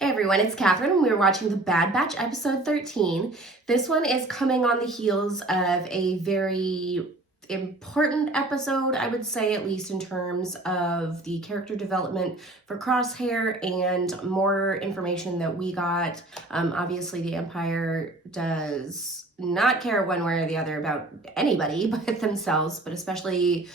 Hey everyone, it's Catherine and we're watching The Bad Batch episode 13. This one is coming on the heels of a very important episode, I would say, at least in terms of the character development for Crosshair and more information that we got. Obviously, the Empire does not care one way or the other about anybody but themselves, but especially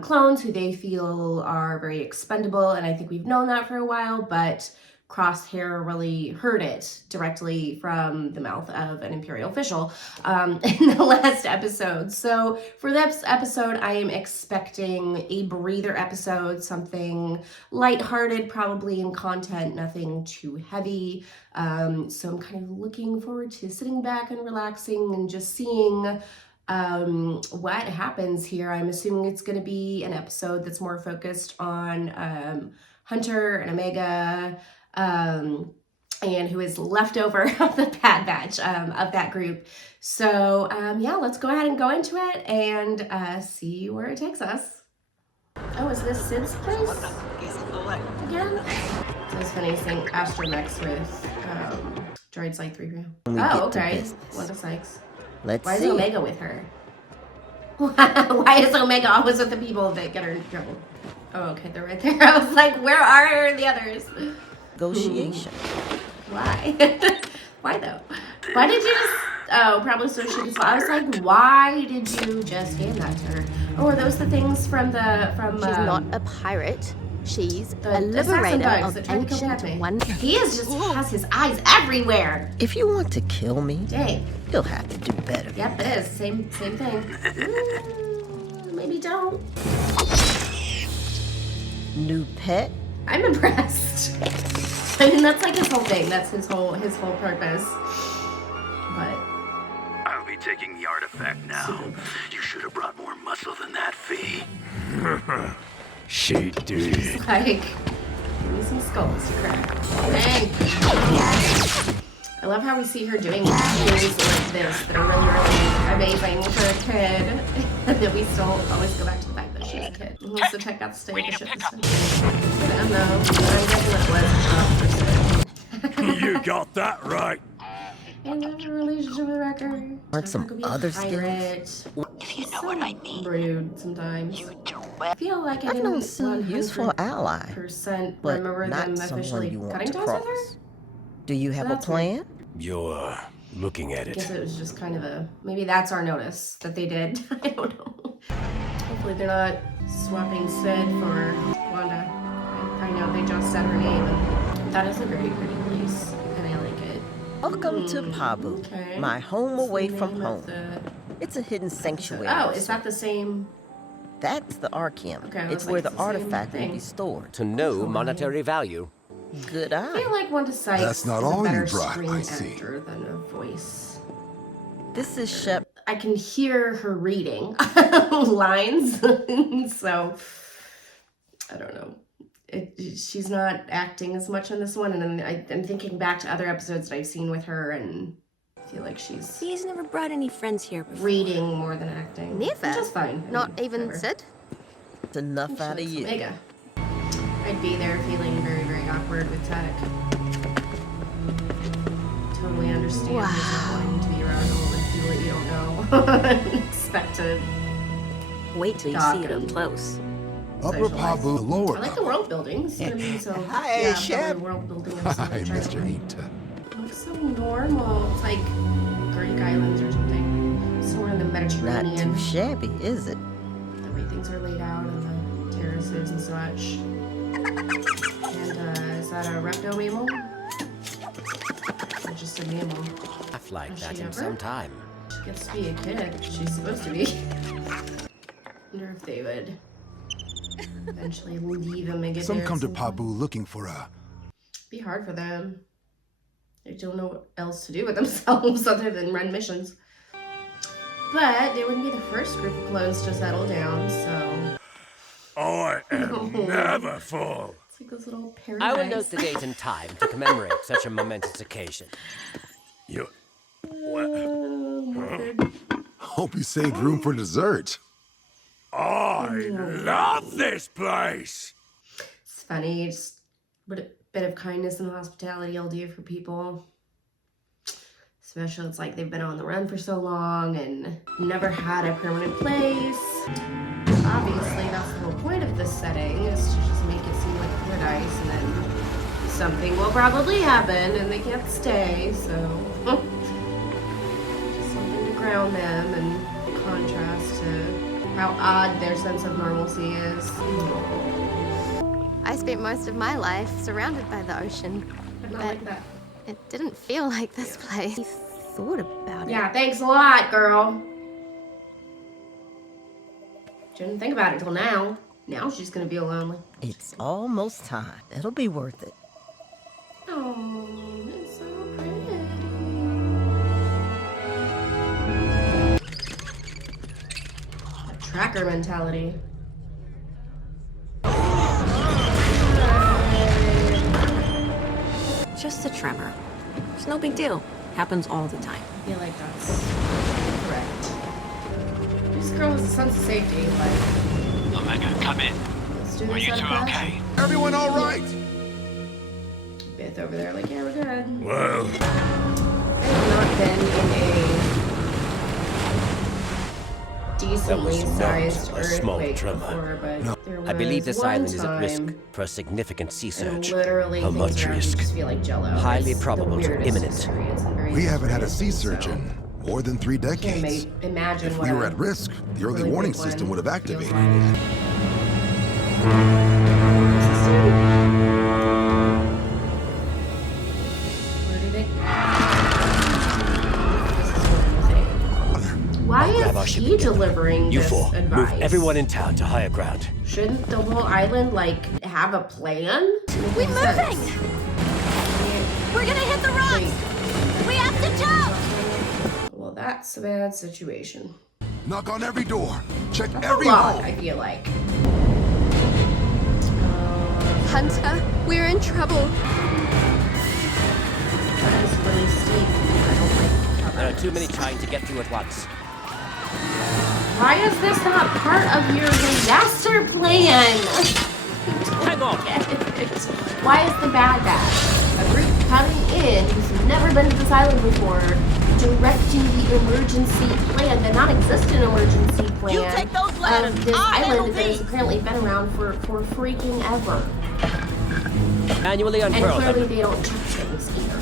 clones who they feel are very expendable, and I think we've known that for a while, but Crosshair really heard it directly from the mouth of an Imperial official in the last episode. So for this episode, I am expecting a breather episode, something lighthearted, probably in content, nothing too heavy. So I'm kind of looking forward to sitting back and relaxing and just seeing what happens here. I'm assuming it's going to be an episode that's more focused on Hunter and Omega, and who is left over of the Bad Batch of that group. So yeah, let's go ahead and go into it and see where it takes us. Oh, is this Sid's place again? So it's funny seeing Astromechs with droids like 3PO. Oh, okay. Wanda Sykes. Why is Omega with her? Why is Omega always with the people that get her in trouble? Oh, okay, they're right there. I was like, where are the others? Negotiation. Why? Why though? Why did you just... Oh, probably so she can... I was like, why did you just hand that to her? Oh, are those the things from the... She's not a pirate. She's a liberator of ancient one. He is just has his eyes everywhere. If you want to kill me, dang, you'll have to do better. Yep, it is. Same thing. Maybe don't. New pet? I'm impressed. I mean, that's like his whole thing. That's his whole purpose. But I'll be taking the artifact now. You should have brought more muscle than that, Fee. She did. Like, give me some skulls to crack. Dang. I love how we see her doing things like this that are really, really amazing for a kid. And then we still always go back to the fact that she's a kid. Unless the tech got to stay with the ship this time. I don't know. I'm guessing it was You got that right. I love her relationship with Wrecker. Aren't some other skills? If you know what I mean. Rude sometimes. You do I feel like I I've known didn't some useful ally, but but not them someone officially you want cutting to ties with her? cross. Do you have a That's weird. plan? You're looking at I it. guess it was just kind of a... Maybe that's our notice that they did. I don't know. Hopefully they're not swapping Sid for Wanda. I know they just said her name, and that is a very pretty place, and I like it. Welcome to Pabu, Okay. my home What's the away from name of home. the- It's a hidden sanctuary. Oh, is that the same... That's the Arkham. Okay, I was It's like, where it's the the same artifact will thing. be stored. To no monetary value. Good I feel eye. like Wanda Sykes That's not is a all you better brought, screen I see. actor than a voice. This is Shep. I can hear her reading lines, so I don't know. She's not acting as much in this one, and I'm thinking back to other episodes that I've seen with her, and I feel like she's He's never brought any friends here before. reading more than acting. Never. Which is fine. I Not mean, even whatever. Sid? It's enough She out of likes you. Omega. I'd be there feeling very, very awkward with Tech. Totally understand Wow. not wanting to be around all the people that you don't know. Expect to... Wait till you Doc see it up and- close. Upper Socialize. Pabu, lower I like the Pabu. world buildings. I mean, so Hi, yeah, Shep. the world building. Hi, Mr. Eater. It looks so normal. It's like Greek islands or something. Somewhere in the Not Mediterranean. too shabby, is it? The way things are laid out and the terraces and such. And is that a repto mammal? Or just a mammal? Laugh like Has that she in ever? some time. She gets to be a kid. She's supposed to be. Wonder if they would eventually leave him and get Some there come at to some point. Pabu looking for a... Be hard for them. They don't know what else to do with themselves other than run missions. But they wouldn't be the first group of clones to settle down, so I am never full. it's like this little paradise. I will note the date and time to commemorate such a momentous occasion. You. Method. Hope you saved room for dessert. I love this place. It's funny, just what a bit of kindness and hospitality will do for people. Especially it's like they've been on the run for so long and never had a permanent place. Obviously, that's the whole point of this setting, is to just make it seem like paradise, and then something will probably happen and they can't stay, so just something to ground them and contrast to how odd their sense of normalcy is. I spent most of my life surrounded by the ocean, But not but like that. it didn't feel like this place. He thought about it. Yeah, thanks a lot, girl. She didn't think about it till now. Now she's gonna feel lonely. It's almost time. It'll be worth it. Oh, it's so pretty. A tracker mentality. Just a tremor. It's no big deal. Happens all the time. I feel like that's correct. This girl has a sense of safety, like, Omega, come in. let's do Are this you out two of class. okay? Everyone all right? Beth over there, like, yeah, we're good. Well, I've not been in a decently was not sized a small earthquake tremor. before, but there was I believe this one island is at risk time, for a significant sea and surge. literally How things much around you risk? just feel like jello. Highly It's the probable to weirdest imminent. experience and very We haven't had a sea frustrating, surge so in more than 3 can't decades. imagine If what we were a at risk, the early really warning big system one would have feels activated. like. Where did it? Why I'll grab our is ship he and get them. delivering You this four, advice? move everyone in town to higher ground. Shouldn't the whole island, like, have a plan? We're moving! We're gonna hit the rocks! We have to jump! Well, that's a bad situation. Knock on every door. Check That's every a lot, hole. I feel like. Hunter, we're in trouble. That is really steep. I don't like how There are that too is. many trying to get through at once. Why is this not part of your disaster plan? Hang on! Why is the bad guy, a group coming in who's never been to this island before, directing the emergency plan, the non-existent emergency plan You take those ladders. of this I'll handle island that has these. apparently been around for freaking ever? Manually And unfurl clearly them. they don't check things either.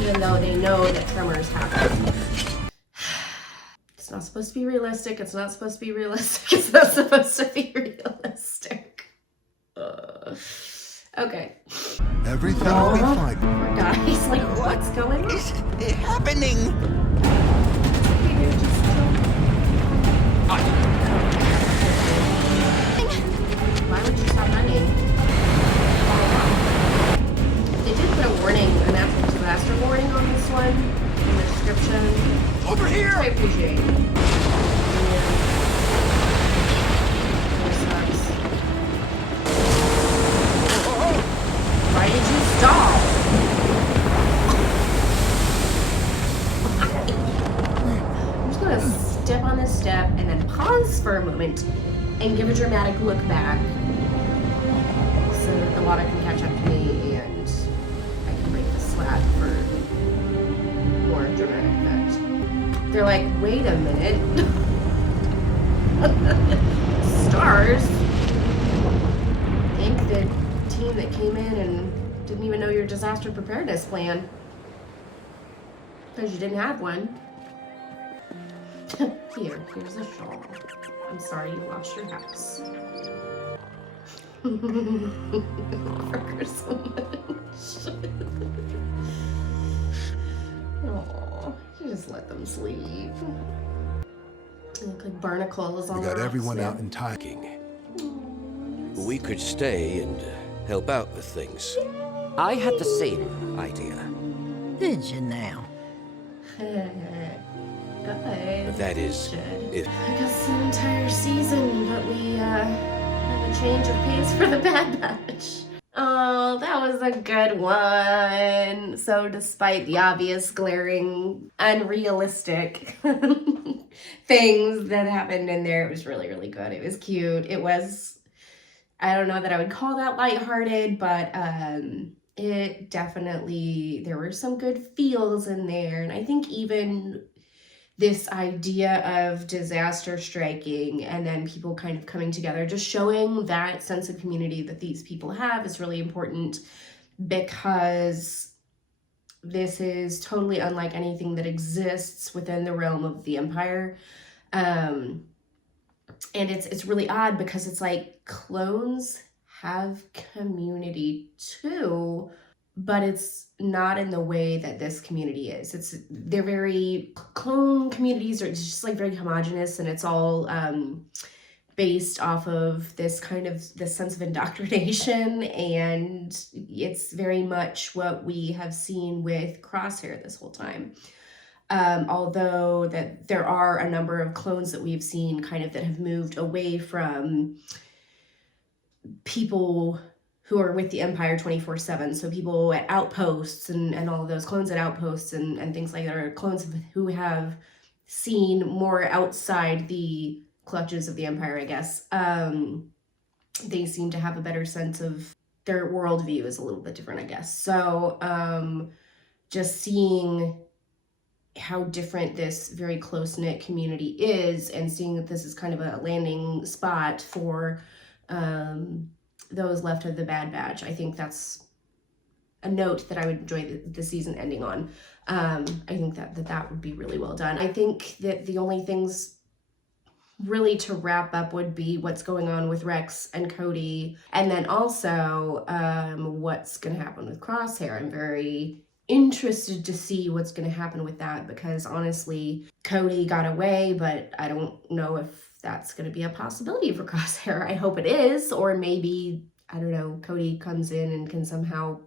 Even though they know that tremors happen. It's not supposed to be realistic. It's not supposed to be realistic. It's not supposed to be realistic. Okay. Everything will be fine. Poor guys, like, what's going on? It's happening. Okay, dude, just why would you stop running? They did put a warning, a natural disaster warning on this one in the description. Over I here! appreciate it. Yeah. That sucks. Why did you stop? I'm just gonna step on this step and then pause for a moment and give a dramatic look back so that the water can catch up to me and I can break the slab for more dramatic effect. They're like, wait a minute. Stars. Thank the team that came in and didn't even know your disaster preparedness plan. Because you didn't have one. Here's a shawl. I'm sorry you lost your house. Fuck her so much. Aw, you just let them sleep. They look like barnacles on We the got rocks everyone now. out in time. We could stay and help out with things. I had the same idea. Did you now? Good. That is, Should. if I guess an entire season, but we have a change of pace for the Bad Batch. Oh, that was a good one. So despite the obvious glaring, unrealistic things that happened in there, it was really, really good. It was cute. It was I don't know that I would call that lighthearted, but it definitely, there were some good feels in there. And I think even this idea of disaster striking and then people kind of coming together, just showing that sense of community that these people have is really important, because this is totally unlike anything that exists within the realm of the Empire. And it's really odd because it's like clones have community too, but it's not in the way that this community is. They're very, clone communities are just like very homogenous, and it's all based off of this kind of this sense of indoctrination, and it's very much what we have seen with Crosshair this whole time. Although that there are a number of clones that we've seen kind of that have moved away from people who are with the Empire 24/7. So people at outposts and all of those clones at outposts and things like that, are clones who have seen more outside the clutches of the Empire, I guess. They seem to have a better sense of, their worldview is a little bit different, I guess. So just seeing how different this very close-knit community is, and seeing that this is kind of a landing spot for those left of the Bad Batch, I think that's a note that I would enjoy the season ending on. I think that would be really well done. I think that the only things really to wrap up would be what's going on with Rex and Cody, and then also what's going to happen with Crosshair. I'm very interested to see what's going to happen with that, because honestly, Cody got away, but I don't know if that's going to be a possibility for Crosshair. I hope it is, or maybe, I don't know, Cody comes in and can somehow,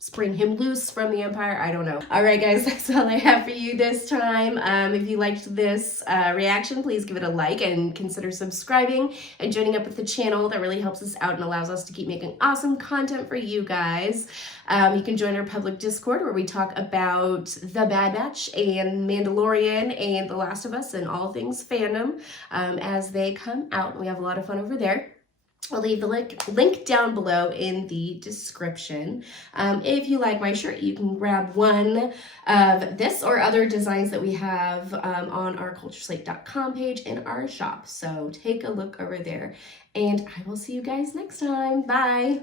spring him loose from the Empire. I don't know. All right, guys, that's all I have for you this time. If you liked this reaction, please give it a like and consider subscribing and joining up with the channel. That really helps us out and allows us to keep making awesome content for you guys. You can join our public Discord where we talk about The Bad Batch and Mandalorian and The Last of Us and all things fandom as they come out. We have a lot of fun over there. I'll leave the link down below in the description. If you like my shirt, you can grab one of this or other designs that we have on our cultureslate.com page in our shop. So take a look over there, and I will see you guys next time. Bye.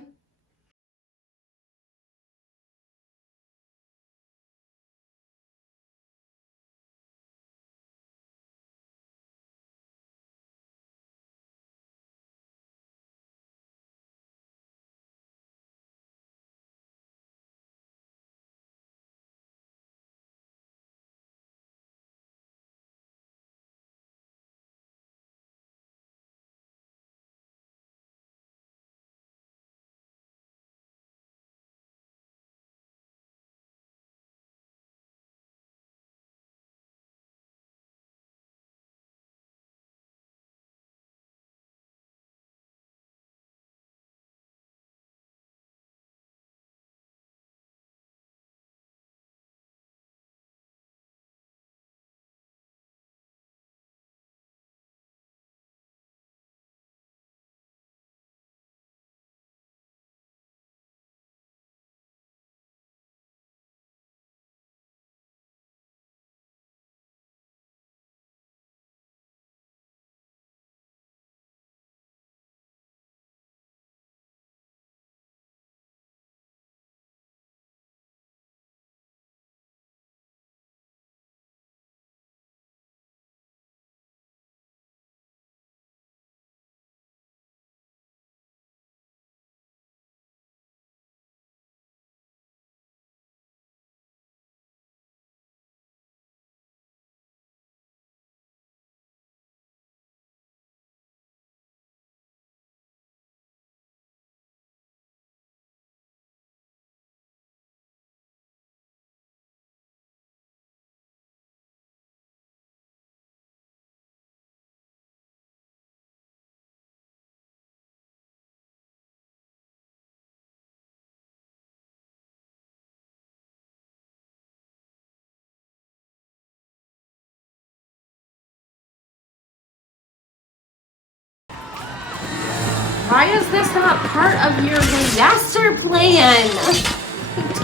Why is this not part of your disaster plan?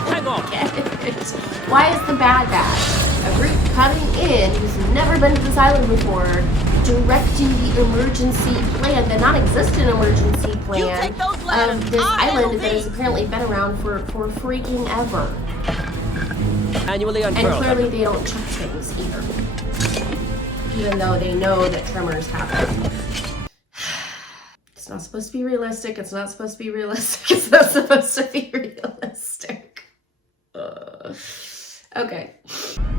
Hang on. Why is the Bad Batch, a group coming in who's never been to this island before, directing the emergency plan, the non-existent emergency plan take those of letters. this I'll island handle that has these. apparently been around for freaking ever? Manually And unfurl them. clearly they don't check things either. Even though they know that tremors happen. It's not supposed to be realistic. It's not supposed to be realistic. It's not supposed to be realistic. Okay.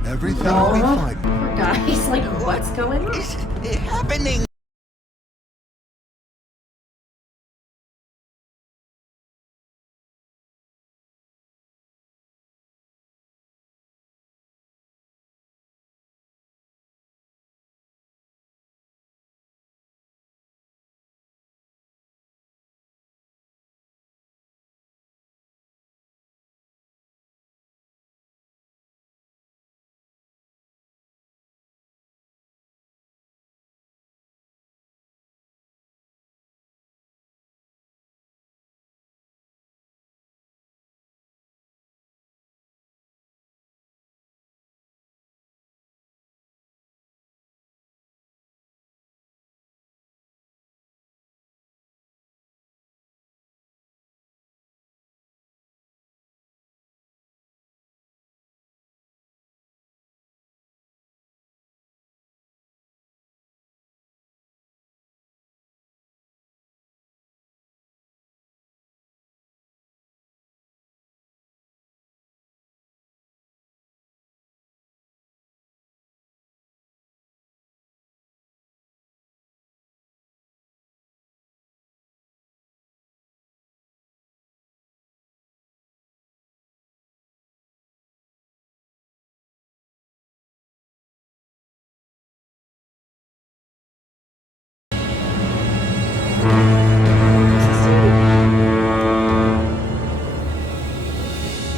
Everything will be fine. Poor guys, like, what's going on? It's happening.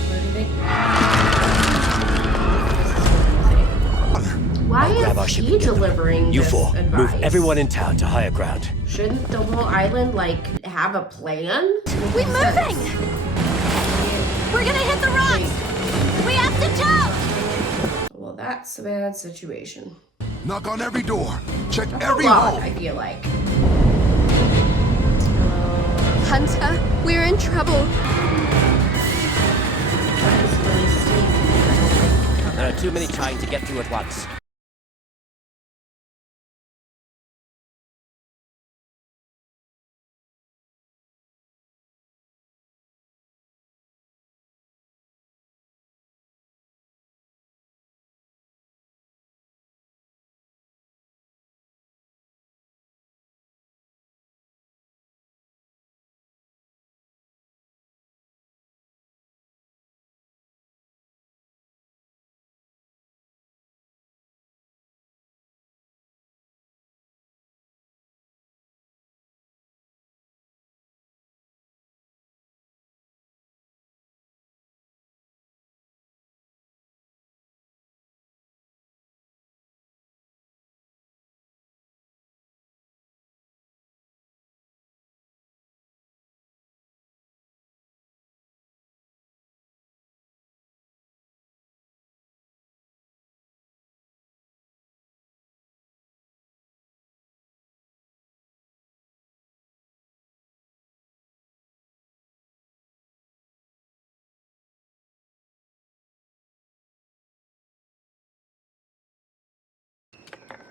Where do they... Why Grab our is ship he and get them. delivering You this four, advice? move everyone in town to higher ground. Shouldn't the whole island, like, have a plan? We're moving! We're gonna hit the rocks! We have to jump! Well, that's a bad situation. Knock on every door. Check That's every a lot, hole. I feel like. Hunter, we're in trouble. That is really steep. There are too many trying to get through at once.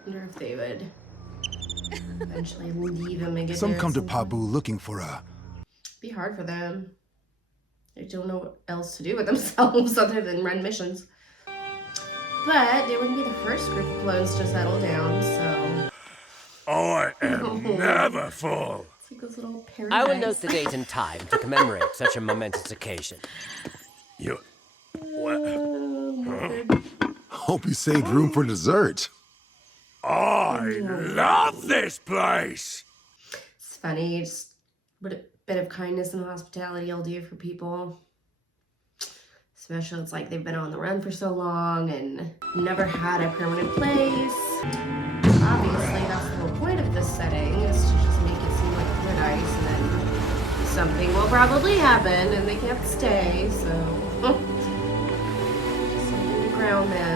Wonder if they would eventually leave him and get Some there come to at some point. Pabu looking for a... Be hard for them. They don't know what else to do with themselves other than run missions. But they wouldn't be the first group of clones to settle down, so... I am never full. It's like this little I paradise. will note the date and time to commemorate such a momentous occasion. You... What? Hope you saved room for dessert. I love this place. It's funny, just what a bit of kindness and hospitality will do for people. Especially it's like they've been on the run for so long and never had a permanent place. Obviously, that's the whole point of this setting, is to just make it seem like a paradise and then something will probably happen and they can't stay, so. Something to ground them.